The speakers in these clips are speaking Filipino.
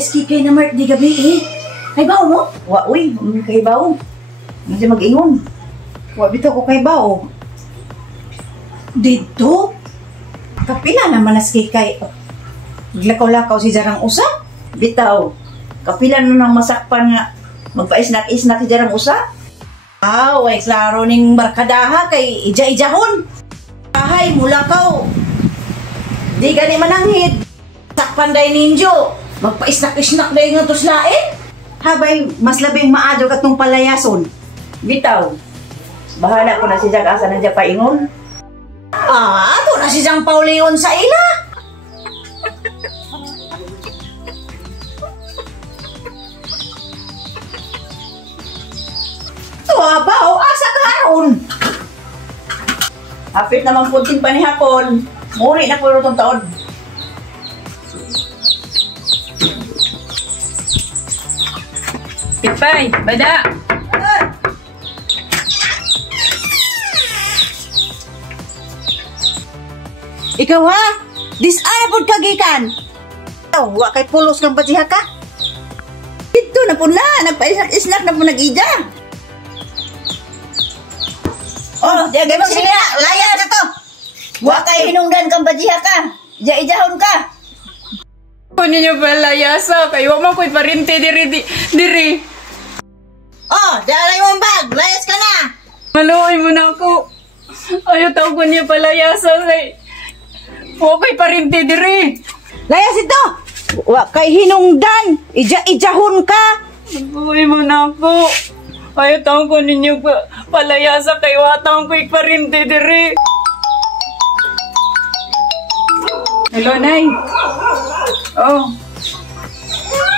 palayas kay na Mark di gabi eh. Kay bao mo? Wa, uy, kay bao. Hindi mag-ingon. Wa, bitaw ko kay bao. Dito? Kapila naman as kay. Lakaw-lakaw si Jarang Usa. Bitaw. Kapila na nang masakpan nga. Magpaisnak-isnak si Jarang Usa. Ay klaro ning barkadaha kay ija-ijahon. Kahay mulakaw. Di gani mananghid. Sakpan day ninjo. Magpaisnak-isnak day nga tuslain. Habay, mas labing maadyo katong palayason. Bitaw. Bahala ko na si Jag asa na dyan paingon. Ato na si Jang Pauleon sa ila. Tuwa ba o asa karon? Hapit naman punting panihapon. Muli na po itong taon. Pipay, bada. Ikaw ha? Disarapod kagikan. Wa kay pulos kang batsiha ka. Dito na po na. Nagpa-isnak na po nag-ija. Oh, diagay mo sila. Layas na to. Wa kay hinungdan kang bajiha ka. Ija-ijahon ka. Kung ninyo pala yasa, kayo mo ko'y parinti diri. Oh, dalay mong bag. Layas ka na. Maluoy mo na ako. Ayaw tao ko niya pala yasa, kay ko'y parinti diri. Layas ito. Wa kay hinungdan. Ija-ijahon ka. Maluoy mo na ako. Ayaw tao ko ninyo palayasa, kay watang ko'y parinti diri. Hello, Nay. Oh.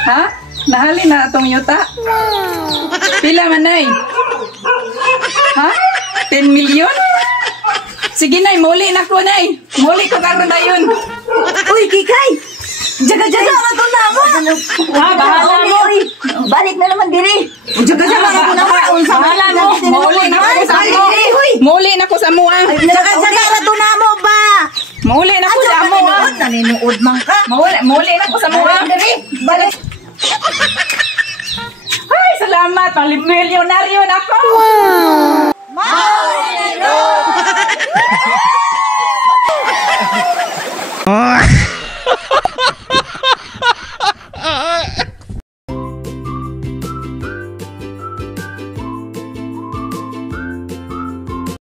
Ha? Nahali na atong yuta? Pila man, Nay? Ha? 10 million? Sige, Nay. Muli na ko, Nay. Muli ko karon na yun. Uy, Kikay. Jaga-jaga na to na mo. Ha? Bahala mo. Balik na naman diri. Jaga-jaga na to na mo. Bahala mo. Muli na ko sa mo. Muli na ko sa mo, ah. Jaga-jaga na to na mo ba? Muli na ko sa mo, ah. Naninuod man ka. Muli na ko sa mo, ah. Balik. Ay, salamat. Milyonaryo na ako. Wow!